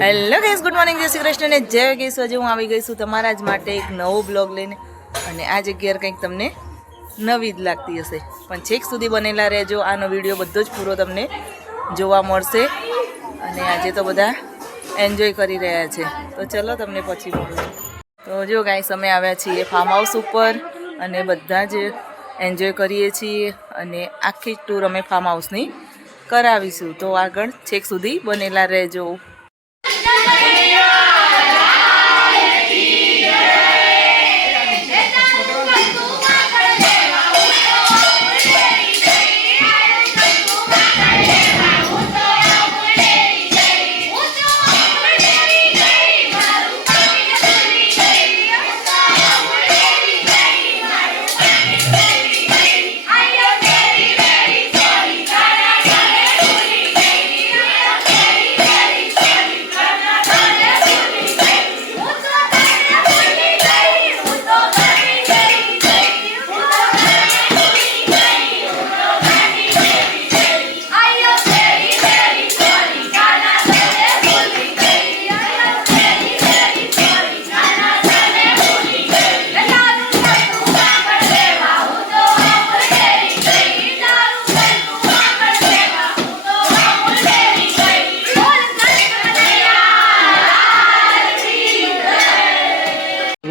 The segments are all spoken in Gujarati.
હેલો ગાઈસ, ગુડ મોર્નિંગ, જય શ્રી કૃષ્ણ ને જય ગઈશ. આજે હું આવી ગઈ છું તમારા જ માટે એક નવો બ્લોગ લઈને. અને આ જગ્યાએ કંઈક તમને નવી જ લાગતી હશે, પણ છેક સુધી બનેલા રહેજો. આનો વિડીયો બધો જ પૂરો તમને જોવા મળશે. અને આજે તો બધા એન્જોય કરી રહ્યા છે, તો ચલો તમને પછી મળું. તો જો ગાઈસ, અમે આવ્યા છીએ ફાર્મ હાઉસ ઉપર અને બધા જ એન્જોય કરીએ છીએ. અને આખી ટૂર અમે ફાર્મ હાઉસની કરાવીશું, તો આગળ છેક સુધી બનેલા રહેજો.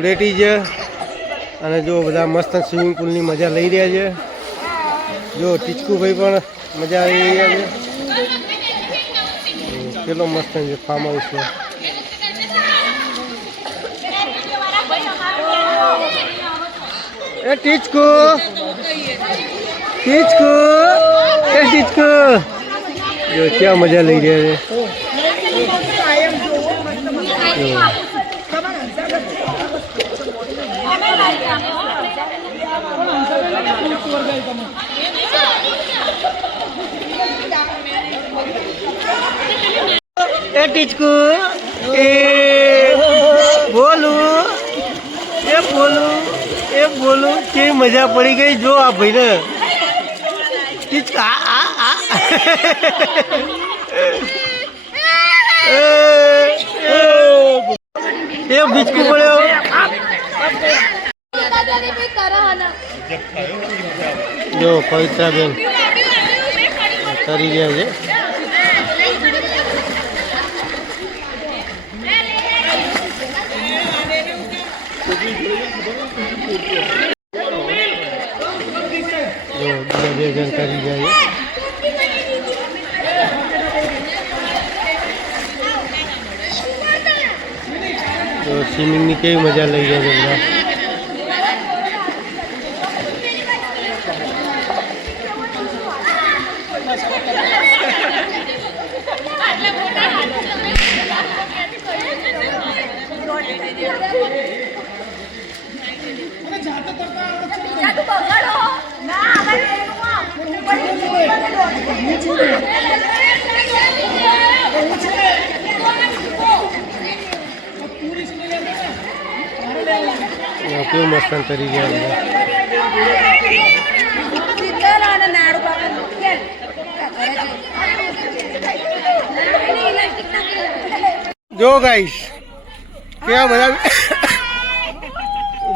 ઉડેટી છે અને જો બધા મસ્ત સ્વિમિંગ પુલની મજા લઈ રહ્યા છે. જો ટીચકુભાઈ પણ મજા લઈ રહ્યા છે. કેટલો મસ્ત છે ફાર્મ હાઉસ છે. એ ટીચકુ ટીચકુ એ ટીચકુ જો ક્યાં મજા લઈ રહ્યા છે. એ ટીચકુ એ બોલું એ બોલું કેવી મજા પડી ગઈ. જો આ ભાઈને ટીચકા એ બીચકું પડ્યો. જો પવિત્રાબેન કરી રહ્યા છે. જો બે જણ કરી રહ્યા છે. તો સ્વિમિંગની કેવી મજા લઈ રહ્યા છે બધા. કેવું મસ્ત કરી ગયા. જો ગાઈસ કેવા બધા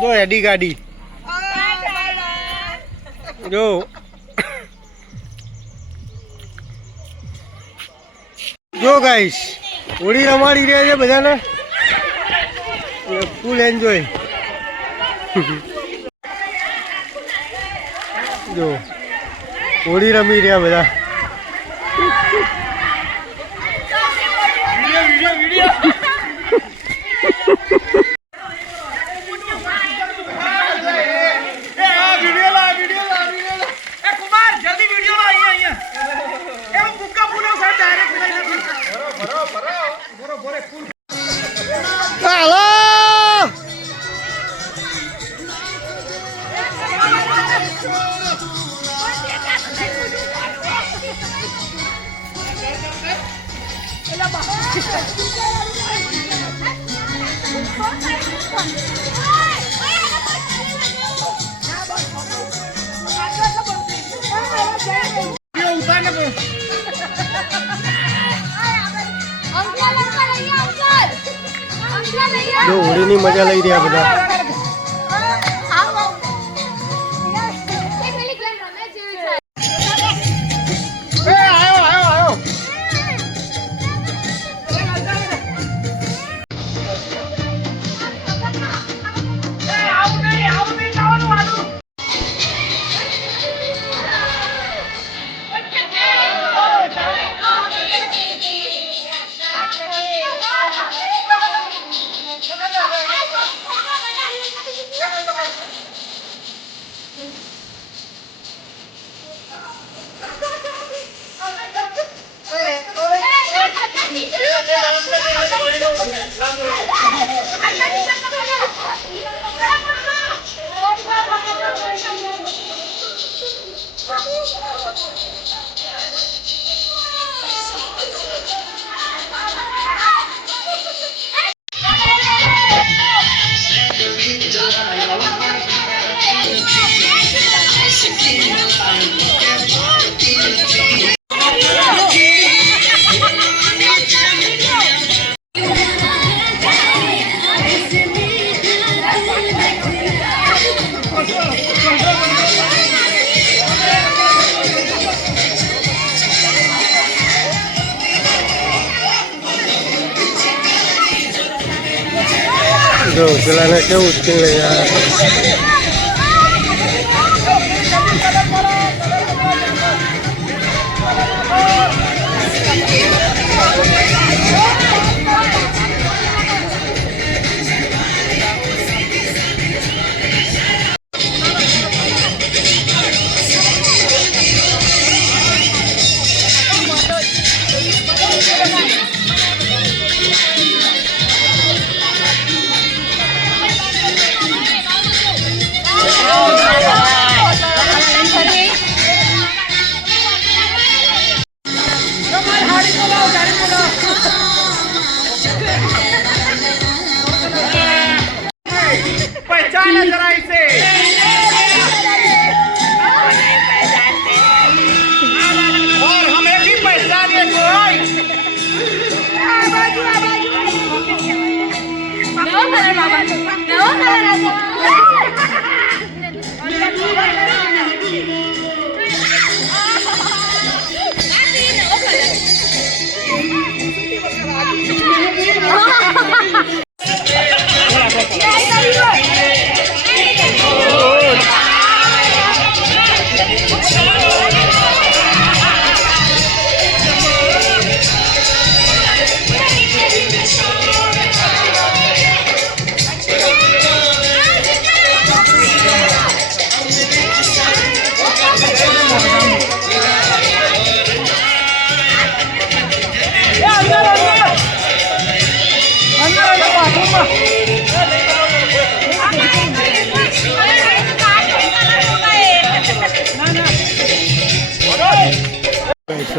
જો એડી ગાડી જો ગાઈસ હોળી રમાડી રહ્યા છે બધાને. Full enjoy. જો હોળી રમી રહ્યા બધા. અંકલ જો હોળીની મજા લઈ રહ્યા બધા. જો પેલાને કેવું જ કે યાર पहचाना जरा इसे और हमें भी पहचानिए कोई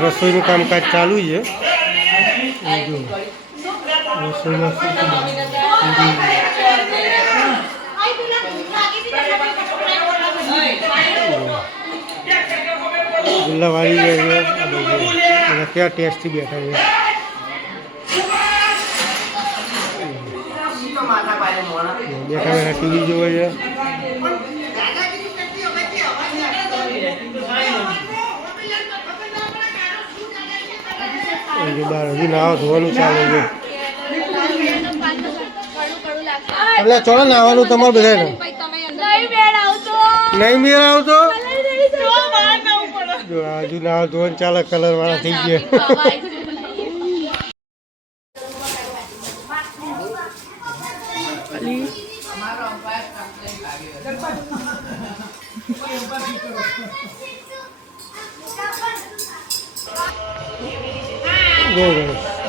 રસોઈનું કામકાજ ચાલુ છે. જો રસોઈમાં ગુલ્લા વાળી જાય છે. ક્યાં ટેસ્ટથી બેઠા છે. બેઠા બેઠા ટીવી જોવે છે. બહાર હજી નાવા ધોવાનું ચાલે છે. એટલે ચલો નાવાનું તમારે બધાને નહીં મેળ આવતો. જો હજુ નાવા ધોવાનું ચાલે. કલર વાળા થઈ ગયા.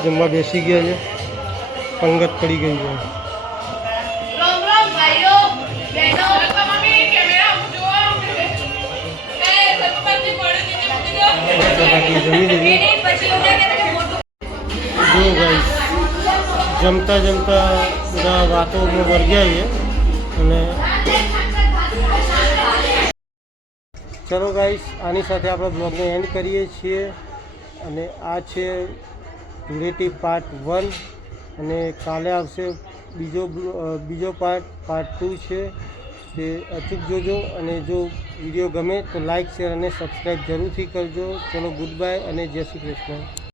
જમવા બેસી ગયા છે. પંગત પડી ગઈ છે. જમી લીધી. જો ગાઈસ જમતા જમતા બધા વાતોમાં વર્ગ્યા છે. અને ચલો ગાઈસ આની સાથે આપણે બ્લોગને એન્ડ કરીએ છીએ. અને આ છે ધૂળેટી પાર્ટ 1 અને કાલે આવશે બીજો પાર્ટ 2 છે, તે અચૂક જોજો. અને જો વિડીયો ગમે તો લાઈક શેર અને સબસ્ક્રાઈબ જરૂરથી કરજો. ચલો ગુડ બાય અને જય શ્રી કૃષ્ણ.